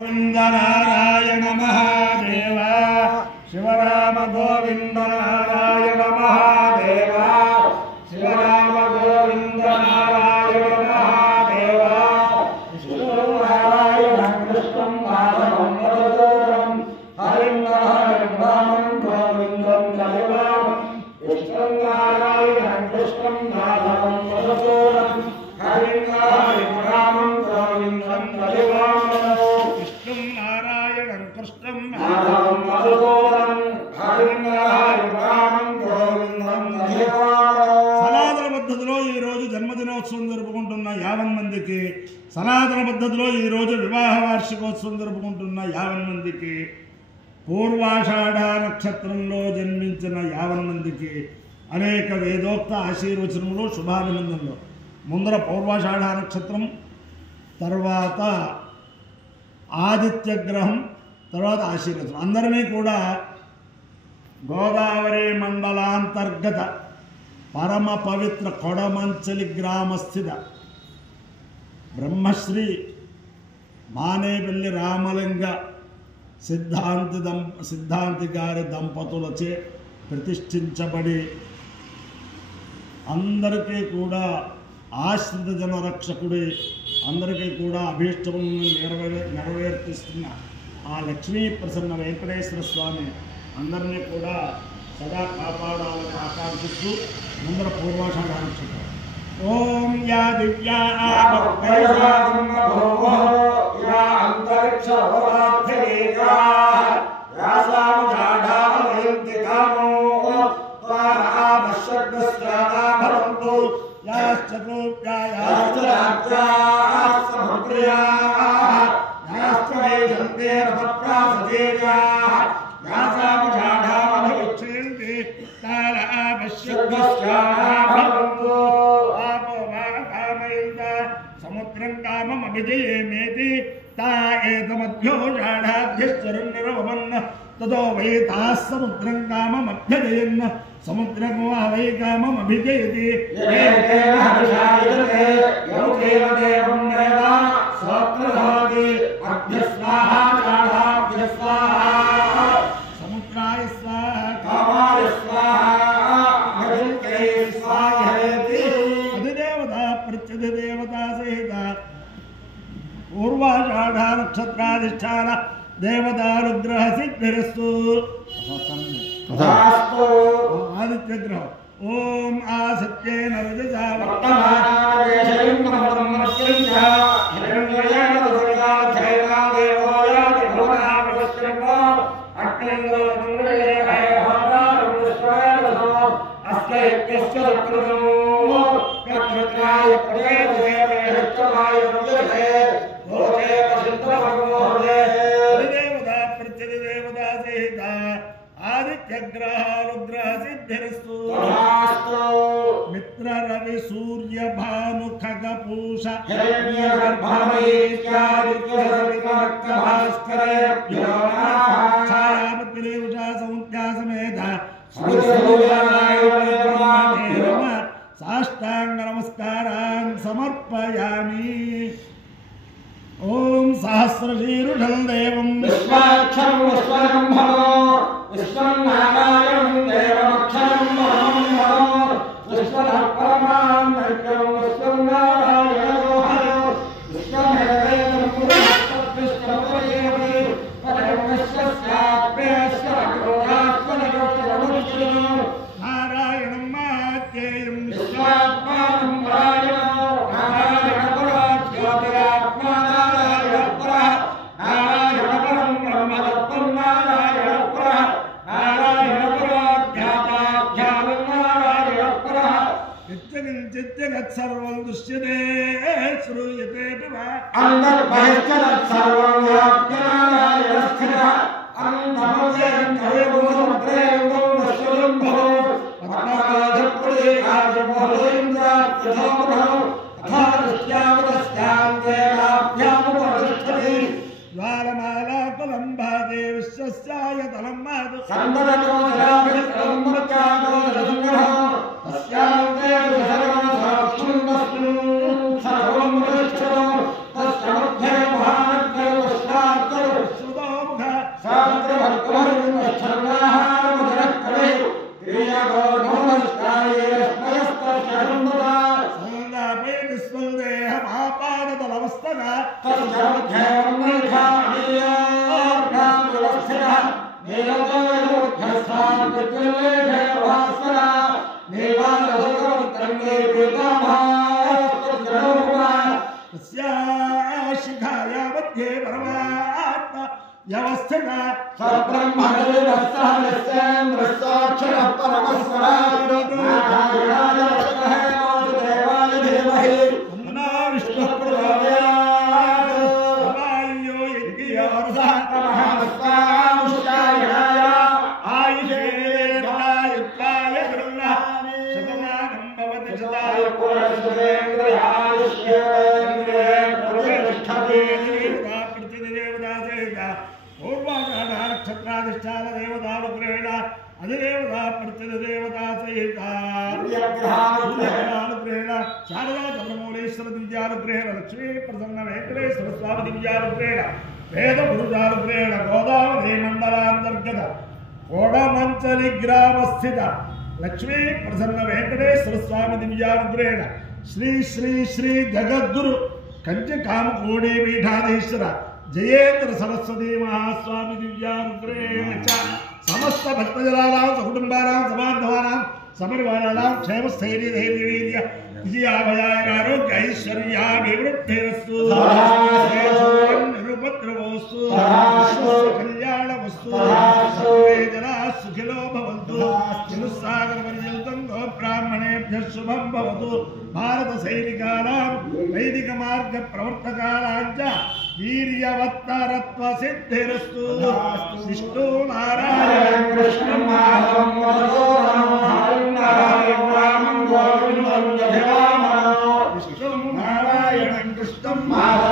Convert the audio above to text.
गोविंद नारायण महादेव शिवराम गोविंद नारायण महादेव शिवराम गोविंद नारायण महादेव नारायण कृष्णं माधवं मधुसूदनं हरिं नारायणं गोविन्दं देवां कृष्णं नारायण कृष्णं माधवं मधुसूदनं हरिं नारायणं गोविन्दं देवां సనాతన పద్ధతిలో ఈ రోజు జన్మదినోత్సవం జరుపుకుంటున్న 50 మందికి, సనాతన పద్ధతిలో ఈ రోజు వివాహ వార్షికోత్సవం జరుపుకుంటున్న 50 మందికి, పూర్వాషాఢ నక్షత్రంలో జన్మించిన 50 మందికి అనేక వేదోక్త ఆశీర్వచనములు, శుభాభినందనలు. ముందర పూర్వాషాఢ నక్షత్రం, తర్వాత ఆదిత్య గ్రహం, తర్వాత ఆశీర్వచనం. అందరినీ కూడా గోదావరి మండలాంతర్గత పరమ పవిత్ర కొడమంచలి గ్రామస్థిత బ్రహ్మశ్రీ మానేపల్లి రామలింగ సిద్ధాంతి గారి దంపతులచే ప్రతిష్ఠించబడి అందరికీ కూడా ఆశ్రిత జనరక్షకుడి, అందరికీ కూడా అభీష్టములను నెరవేర్తిస్తున్న ఆ లక్ష్మీ ప్రసన్న వెంకటేశ్వర స్వామి అందరినీ కూడా సదా కాపాడాలని ఆకాంక్షిస్తూ ముందర పూర్వాషాఢ నక్షత్రం. ఓం యా దివ్యా సముద్రం కామమభిజయేమేతి తా ఏతమధ్యోషాఢాభ్యశ్చరున్నిరవమన్న తతో వై తాః సముద్రం కామమభ్యజయన్న సముద్రమో వై కామమభిజయతి సముద్రాయ స్వాహ కామాయ స్వాహ అధిదేవత ప్రత్యధిదేవతా సహిత పూర్వాషాఢ నక్షత్రాధిష్టాన దేవతానుగ్రహ సిద్ధిరస్తు. ఆదిత్య గ్రహం. ఓం ఆసత్యేన రజసా ప్రత్యధిదేవతా సహిత ఆదిత్య గ్రహానుగ్రహ సిద్ధిరస్తు. మిత్ర రవి సూర్య భాను ఖగ పూష ఛాయాపత్రి ఉషా సౌంత్యా సమేత సాష్టాంగ నమస్కారాన్ సమర్పయామి. ఓం సహస్రశీరుషం దేవం విశ్వాక్షరం విశ్వరంభరో విశ్వం నారాయణం దేవమక్షరం మహాంభరో విశ్వపరమాం నైకం విశ్వం నారాయణో హరో విశ్వమేవేదం పురుషత్విశ్వపయేతి పరం విశ్వస్యాప్యేశ్వరగోరాశ్వరగోచరముచ్యతే నారాయణం మాధ్యేయం విశ్వాత్మానం నారాయణో నారాయణ పురాజ్యోతిరాత్మా సర్వం దృశ్యతే శ్రూయతే అంతర్బహిష్కరత్సర్వం వ్యాప్యానాయస్థితః అంతమజయంతయగుణముద్రేంగం దశ్యులంభో పద్మరాజప్రదేకాజమోహేంద్రాత్యధోమధో అథాదృశ్యావదస్యాంతేనాభ్యాముపరిష్ఠతి ద్వారమాలాకులంభాదే విశ్వస్యాయతలం మాదు సందరగోచరాభిః మృత్యాగోచరసంగ్రహో తస్యాంతే విసర్గమసాక్షుం వస్తుం సర్వం ప్రతిష్ఠితం తస్య మధ్యే మహానగ్రవస్యాత్ सर्वात्मा व्यवस्थित सब्रह्मणेन्द्रस्तेन्द्रस्साक्षरः परमस्वराट् नारायणाय विद्महे वासुदेवाय धीमहि तन्नो विष्णुः प्रचोदयात् वायो यज्ञयोर्धः स्वामुष्टायणाय आयुषेर्दायुत्वाय गुरुणः शतमानं भवति शताय पुरुषेन्द्रियायुष्येन्द्रिये प्रतिष्ठति नक्षत्राधिष्ठान देवतानुग्रहेण अधिदेवता प्रतिदेवता सहित अनुग्रहेण शारदा चंद्रमौलेश्वर दिव्यानुग्रहेण लक्ष्मी प्रसन्न वेंकटेश्वर स्वामी दिव्यानुग्रहेण वेद पुरुषानुग्रहेण गोदावरी मंडलांतर्गत कोडमंचली ग्राम स्थित लक्ष्मी प्रसन्न वेंकटेश्वर स्वामी दिव्यानुग्रहेण श्री श्री श्री जगद्गुरु कंची कामकोडी पीठाधीश्वर जयेंद्र सरस्वती महास्वामी दिव्यानुग्रहेण समस्त भक्तजनानां सकुटुंबानां समाधवानां समरिवाराणां क्षेमस्थैर्य धैर्यवीर्य विजयाभयारोग्य ऐश्वर्याभिवृद्धिरस्तु निरुपद्रवोस्तु कल्याणमस्तु सर्वे जनाः सुखिनो भवन्तु चतुस्सागरपर्यन्तं गोब्राह्मणेभ्यः शुभं भवतु भारतसैनिकानां वैदिकमार्गप्रवर्तकानां च वीर्यवत्तरत्व सिद्धिरस्तु विष्णु नारायण कृष्ण माधवं नारायणं गोविन्दं जयामः विष्णु नारायण कृष्ण माधवं